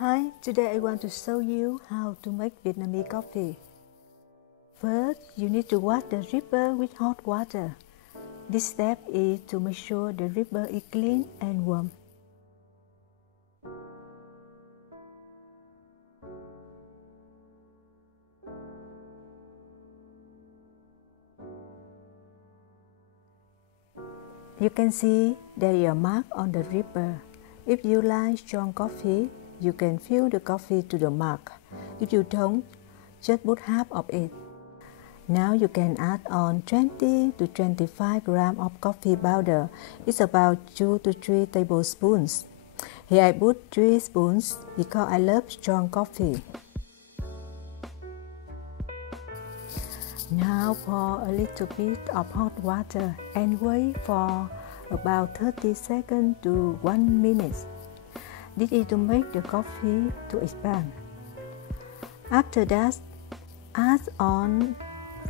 Hi, today I want to show you how to make Vietnamese coffee. First, you need to wash the dripper with hot water. This step is to make sure the dripper is clean and warm. You can see there is a mark on the dripper. If you like strong coffee, you can fill the coffee to the mark. If you don't, just put half of it. Now you can add on 20 to 25 grams of coffee powder. It's about 2 to 3 tablespoons. Here I put 3 spoons because I love strong coffee. Now pour a little bit of hot water and wait for about 30 seconds to 1 minute. This is to make the coffee to expand. After that, add on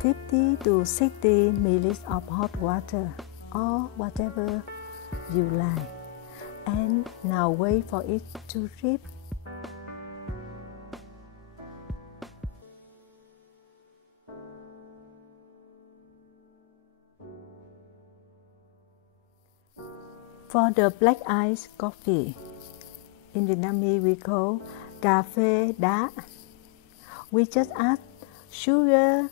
50 to 60 ml of hot water or whatever you like. And now wait for it to drip. For the black ice coffee, in Vietnamese we call cà phê đá. We just add sugar,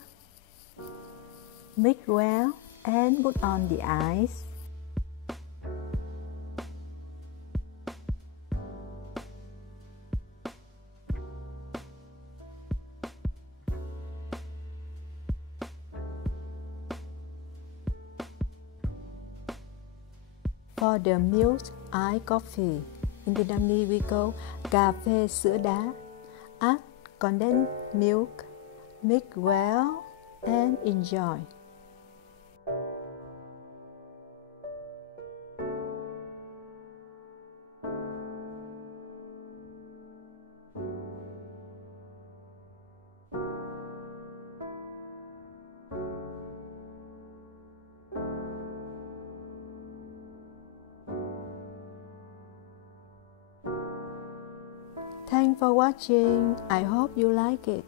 mix well, and put on the ice. For the milk ice coffee, in Vietnamese we call cà phê sữa đá. Add condensed milk, mix well, and enjoy. Thanks for watching. I hope you like it.